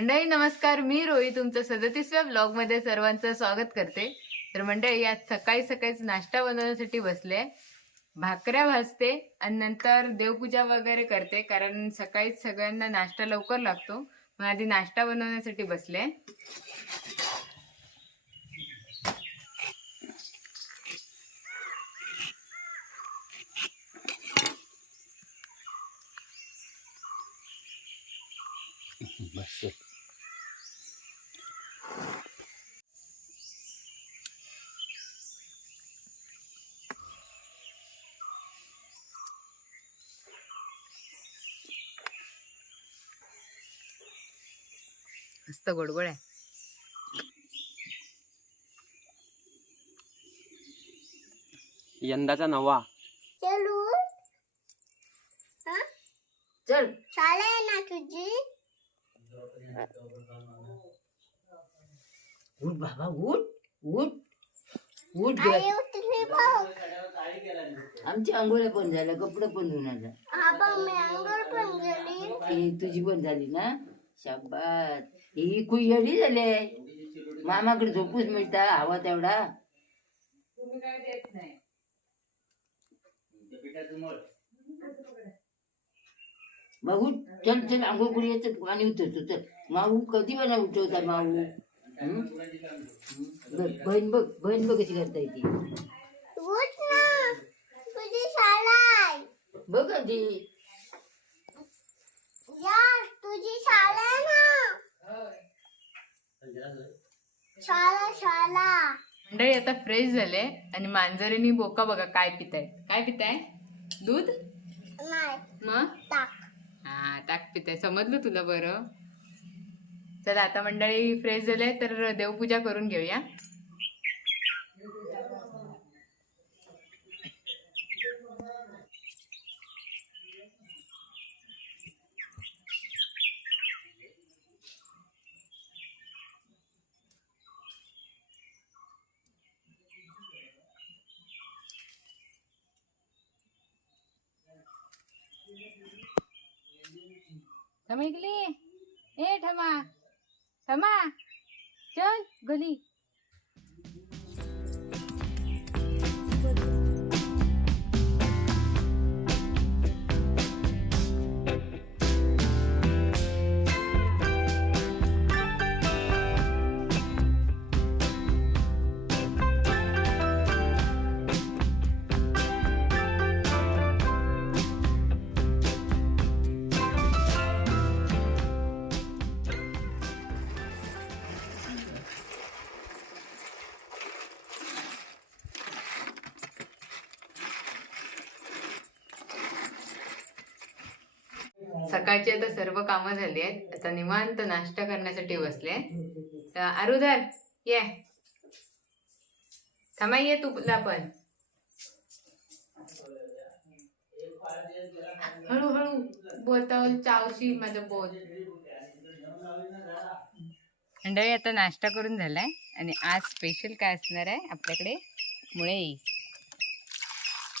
मंडळी नमस्कार. मी रोही तुमचं सदतीसव्या ब्लॉगमध्ये सर्वांचं स्वागत करते. तर मंडळी आज सकाळी सकाळीच नाश्ता बनवण्यासाठी बसले भाकऱ्या भाजते आणि नंतर देवपूजा वगैरे करते कारण सकाळीच सगळ्यांना नाश्ता लवकर लागतो. मग आधी नाश्ता बनवण्यासाठी बसले मस्त गोडगोड आहे. यंदाचा नवा. चलू. चल. शाळा आहे ना तुझी? उठ बाबा उठ उठ. उठ ग. आई उठली बघ. आमची आंघोळ पण झाल्या कपडे पण धुवून आलं. हा बघ मी अंघोळ पण गेली तुझी पण झाली ना? शाबात ही कुयडी झाले मामाकडे झोपूच मिळता हवा तेवढा. तुम्ही काय देत नाही. मग उठ चल चल आंघोळ करू येतं पाणी उतरतो चल. माऊ कधी पण उठवता माऊ? बघ बहीण बघ बहीण बघ कशी करता येते. बघ आधी तुझी शाळा मंडळी आता फ्रेश झाले आणि मांजरीनी बोका बघा काय पिताय. काय पिताय? दूध? मग? हा टाक पिताय. समजलं तुला बरं? चला आता मंडळी फ्रेश झाले तर देवपूजा करून घेऊया. ठमा ए ठमा ठमा चल गली. सकाळची आता सर्व कामं झाली आहेत. आता निवांत नाश्ता करण्यासाठी बसले तर आरुधर ये. थांबा ये तुला पण. हळूहळू बोलतावल चावशी माझं बोल. मंडळी आता नाश्ता करून झालाय आणि आज स्पेशल काय असणार आहे? आपल्याकडे मुळे.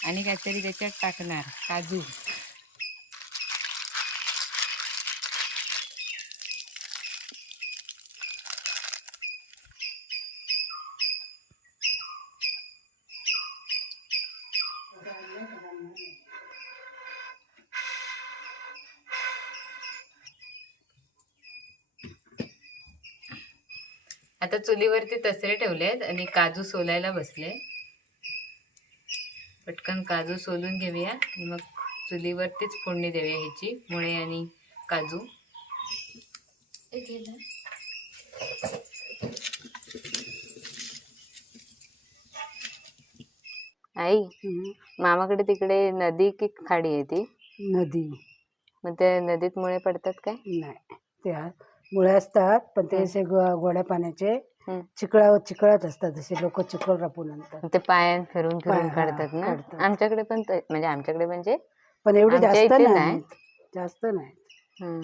आणि काहीतरी त्याच्यात टाकणार काजू. आता चुलीवरती तसरे ठेवलेत आणि काजू सोलायला बसले. पटकन काजू सोलून घेऊया आणि मग चुलीवरतीच फोडणी देऊया ह्याची मुळे आणि काजू. आई मामाकडे तिकडे नदी की खाडी आहे ती? नदी. मग त्या नदीत मुळे पडतात काय? नाही ते आ- मुळे असतात पण ते असे गो- गोड्या पाण्याचे हं. चिखळा चिखळात असतात असे लोक चिखल रापून आणतात ते पायात फिरून फिरून पाय- हा, काढतात ना? काढतात. आमच्याकडे पण ते- म्हणजे आमच्याकडे म्हणजे पण एवढे आमच्या जास्त इथे नाही नाही. जास्त नाही हं,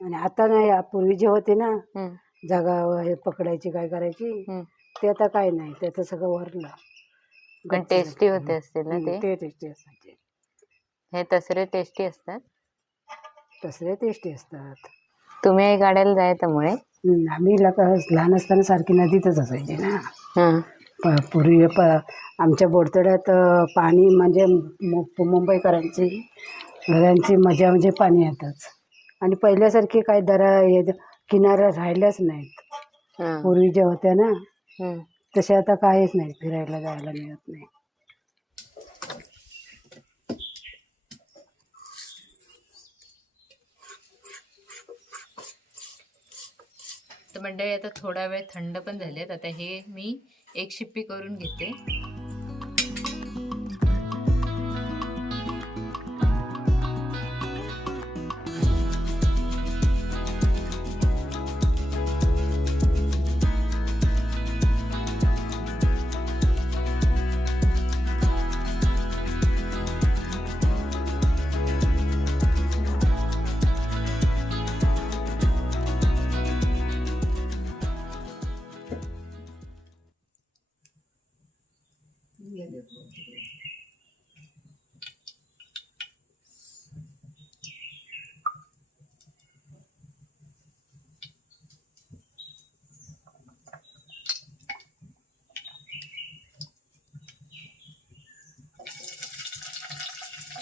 आणि आता नाही आ- पूर्वी जे होते ना जागा हे पकडायची काय करायची. ते आता काय नाही ते आता सगळं वरलं. पण गच्च टेस्टी झालं. होते असतील ना ते? ते टेस्टी असतात. हे तसरे टेस्टी असतात? तसले टेस्टी असतात. तुम्ही आई काढायला जायच्यामुळे? आम्ही लका लहान असताना सारखी नदीतच असायची ना. हां. प पूर्वी प आमच्या बोडतड्यात पाणी म्हणजे मु- मुंबईकरांची घरांची मजा म्हणजे पाणी येतच. आणि पहिल्यासारखी काय दरा हे किनारा राहिल्याच नाहीत. हां. पूर्वी ज्या होत्या ना हम्म. तसे आता काहीच नाही फिरायला जायला मिळत नाही. मंडळी आता थोडा वेळ थंड पण झालेत. आता हे मी एक शिप्पी करून घेते.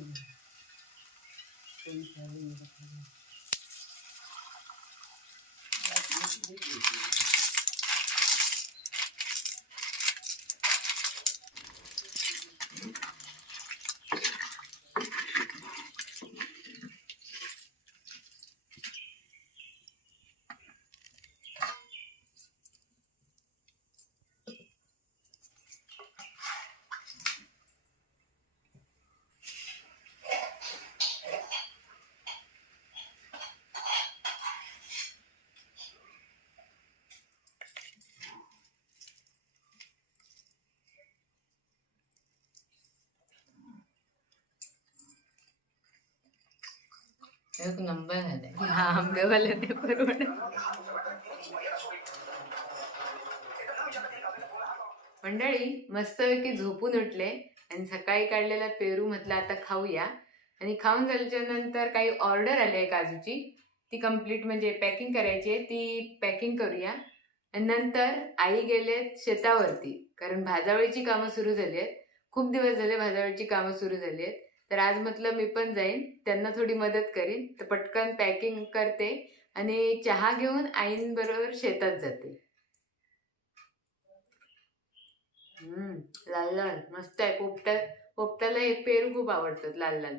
Thank you. एक नंबर हा ते परवड मंडळी मस्तपैकी झोपून उठले आणि सकाळी काढलेला पेरू म्हटलं आता खाऊया. आणि खाऊन झाल्याच्यानंतर काही ऑर्डर आली आहे काजूची. ती कंप्लीट म्हणजे पॅकिंग करायची आहे ती पॅकिंग करूया. आणि नंतर आई गेलेत शेतावरती कारण भाजावळीची कामं सुरू झाली आहेत. खूप दिवस झाले भाजावळीची कामं सुरू झाली आहेत. तर आज म्हटलं मी पण जाईन त्यांना थोडी मदत करीन. तर पटकन पॅकिंग करते आणि चहा घेऊन आईंबरोबर शेतात जाते. हम्म, लाल लाल मस्त आहे. पोपटा पोपटाला हे पेरू खूप आवडतात लाल लाल.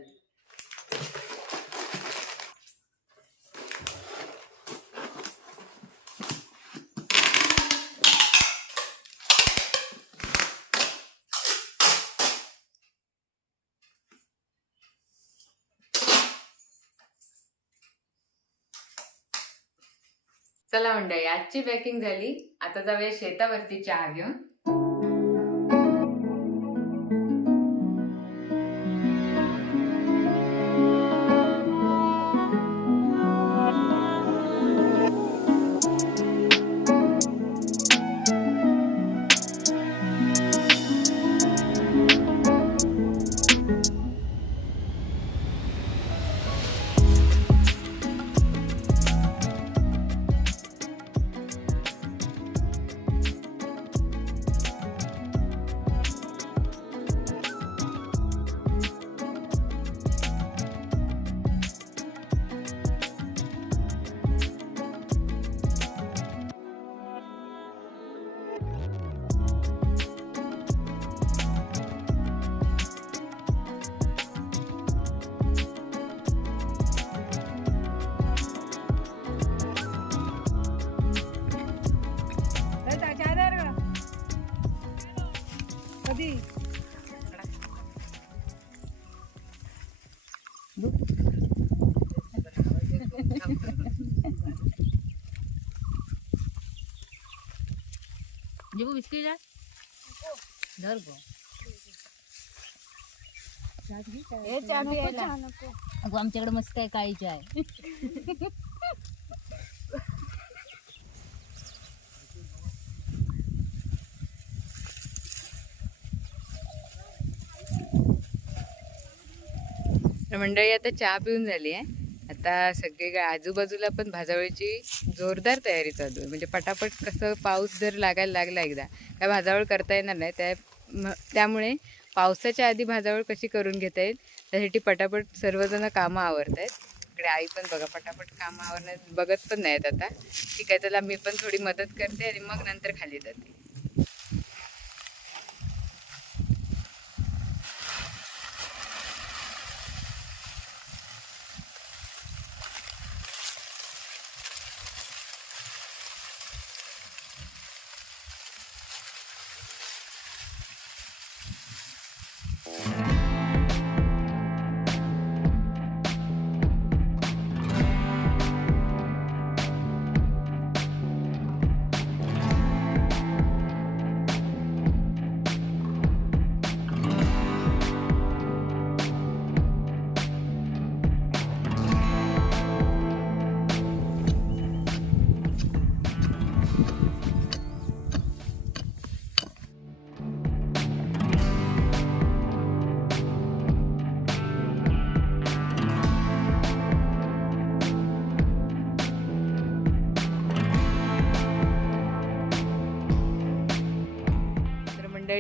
चला मंडळी आजची पॅकिंग झाली. आता जाऊया शेतावरती चहा घेऊन. कधी? जेबू बिस्किट जा धर गो. हे आमच्याकडे मस्त आहे काळी चहा तर मंडळी आता चहा पिऊन झाली आहे. आता सगळे आजूबाजूला पण भाजावळीची जोरदार तयारी चालू आहे. म्हणजे पटापट कसं पाऊस जर लागायला लागला एकदा काय भाजावळ करता येणार नाही. त्या त्यामुळे पावसाच्या आधी भाजावळ कशी करून घेता येईल त्यासाठी पटापट सर्वजण कामं आवरत आहेत इकडे आई पण बघा पटापट कामं आवरण्यात बघत पण नाहीत आता. ठीक आहे चला मी पण थोडी मदत करते आणि मग नंतर खाली जाते.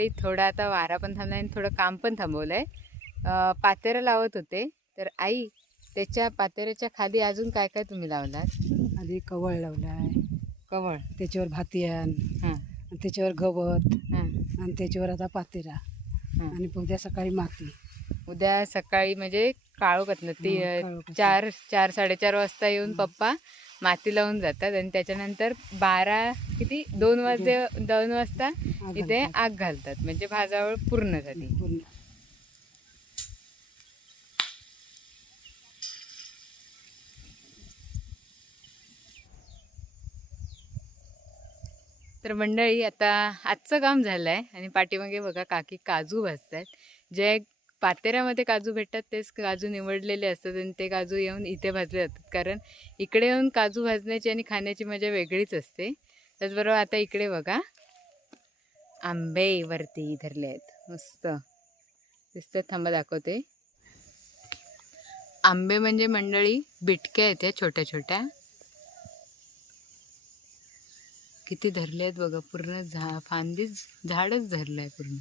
मंडळी थोडा आता वारा पण थांबला आणि थोडं काम पण थांबवलंय. अं, पातेरं लावत होते. तर आई त्याच्या पातेऱ्याच्या खाली अजून काय काय तुम्ही लावलात? आधी कवळ लावलाय. कवळ? त्याच्यावर भातियान हां. आणि त्याच्यावर गवत हां. आणि त्याच्यावर आता पातेरा. आणि उद्या सकाळी माती. उद्या सकाळी म्हणजे काळोखात ना ती. चार चार साडेचार वाजता येऊन पप्पा माती लावून जातात आणि त्याच्यानंतर बारा किती? दोन वाजले दोन वाजता इथे. आग घालतात. म्हणजे भाजावळ पूर्ण झाली. तर मंडळी आता आजचं काम झालं आहे आणि पाठीमागे बघा काकी काजू भाजतात जे पातेऱ्यामध्ये काजू भेटतात तेच काजू निवडलेले असतात आणि ते काजू येऊन इथे भाजले जातात. कारण इकडे येऊन काजू भाजण्याची आणि खाण्याची मजा वेगळीच असते. त्याचबरोबर आता इकडे बघा. आंबे वरती धरले आहेत. मस्त. दिसतात थांबा दाखवते. आंबे म्हणजे मंडळी बिटक्या आहेत या छोट्या छोट्या. किती धरले आहेत बघा पूर्ण झा फांदीच झाडच धरलं आहे पूर्ण.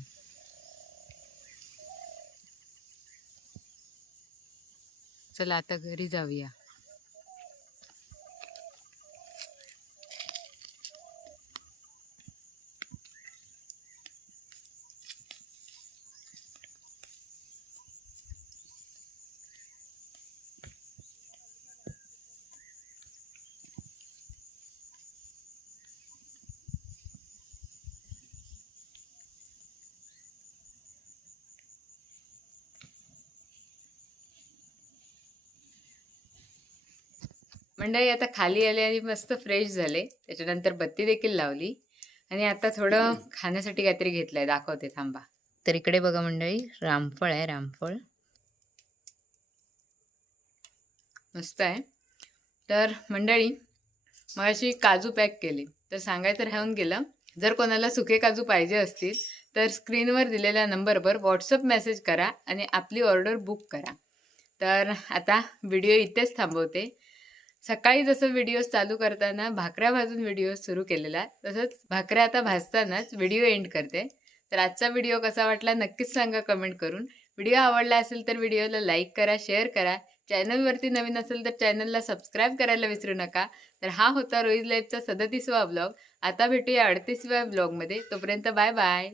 चला आता घरी जाऊया. मंडळी आता खाली आले आणि मस्त फ्रेश झाले. त्याच्यानंतर बत्ती देखील लावली. आणि आता थोडं खाण्यासाठी काहीतरी घेतलंय. दाखवते थांबा. तर इकडे बघा मंडळी रामफळ आहे रामफळ. मस्त आहे. तर मंडळी मग अशी काजू पॅक केली. तर सांगायचं राहून गेलं जर कोणाला सुके काजू पाहिजे असतील तर स्क्रीनवर दिलेल्या नंबरवर व्हॉट्सअप मेसेज करा आणि आपली ऑर्डर बुक करा. तर आता व्हिडिओ इथेच थांबवते. सकाळी जसं व्हिडिओ चालू करताना भाकऱ्या भाजून व्हिडिओ सुरू केलेला तसंच भाकऱ्या आता भाजतानाच व्हिडिओ एंड करते. तर आजचा व्हिडिओ कसा वाटला नक्कीच सांगा कमेंट करून. व्हिडिओ आवडला असेल तर व्हिडिओला लाईक करा शेअर करा. चॅनलवरती नवीन असेल तर चॅनलला सबस्क्राईब करायला विसरू नका. तर हा होता रोईज लाईफचा सदतीसवा ब्लॉग आता भेटूया अडतीसव्या ब्लॉगमध्ये तोपर्यंत बाय बाय